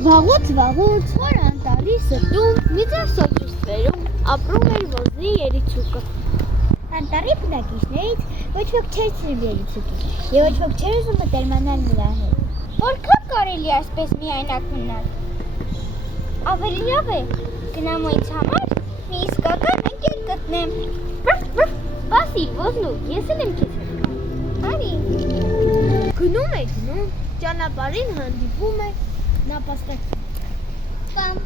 Վաղուց խոր անտառի սրտում մի ձև սոճուստերում ապրում էր ոզնի երիցուկը։ Անտառի բնակիչներից ոչ ոք չէր սիրում երիցուկին և ոչ ոք չէր ուզում մտերմանալ նրա հետ։ Որքան կարելի է այսպես միայնակ մնալ։ Ավելի լավ է գնամ ինձ համար մի իսկական ընկեր գտնեմ։ Սպասիր ոզնու, ես էլ եմ քեզ հետ գամ։ Արի։ Գնում, ճանապարհին հանդիպում է նապաստակ։ Կամ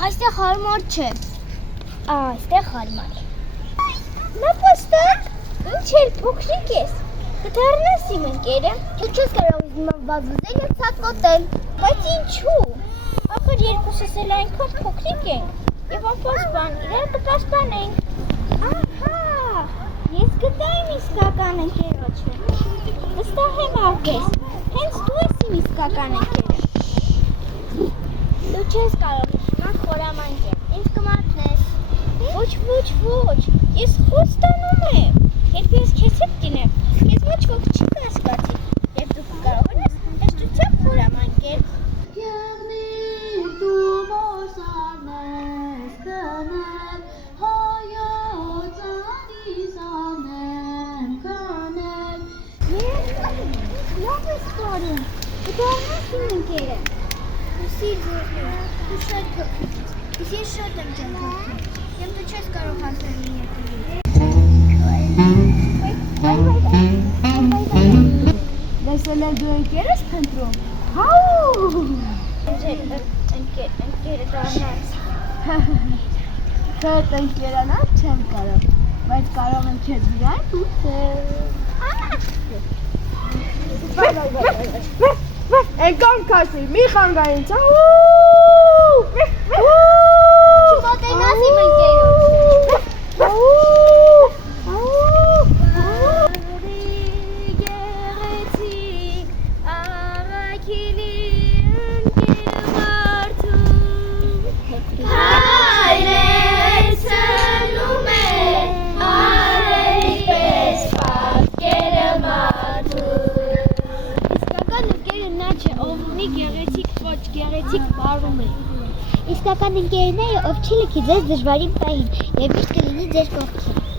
Այստեղ հարմար չէ։ Այստեղ հարմար է։ Նապաստակ, ինչ էլ փոքրիկ ես։ Կդառնաս իմ ընկերը։ Դու չես կարող ինձ վազվզել և ցատկոտել։ Բայց ինչու։ Ախր երկուսս էլ այնքան փոքրիկ ենք և անպաշտպան իրար կպաշտպանենք։ Ահա, ես գտա իմ իսկական ընկերոջը։ Վստահ եմ աղքես, հենց դու ես իմ իսկական ընկերը։ Դու չես կարող իմ խորամանկ եմ, ինձ կմատնես։ Ոչ, ես խոց տանում եմ։ Երբ ես քեզ հետ կինեմ, քեզ ոչ ոք չի կասկածի, և դու կկարողանաս հեշտությամբ խորամանկել։ Կդառնաս իմ ընկերը։ Հուսիր ոզնու, դու շատ փոքրիկ ես, իսկ ես շատ եմ ճանաչում, և դու չես կարող հասնել իմ ետևից։ Լսել եմ դու ընկեր ես փնտրում։ Հաու։ Ընկերը դառնաս։ Շատ ընկերանալ չեմ կարող, բայց կարող եմ քեզ միայն ուտել։ Եկան քասի, մի խանգարին ցա։ Չմոտենաս իմ ընկերոջ։ Իսկական ընկերն է, ով չի լքի ձեզ դժվարին պահին և միշտ կլինի ձեր կողքին։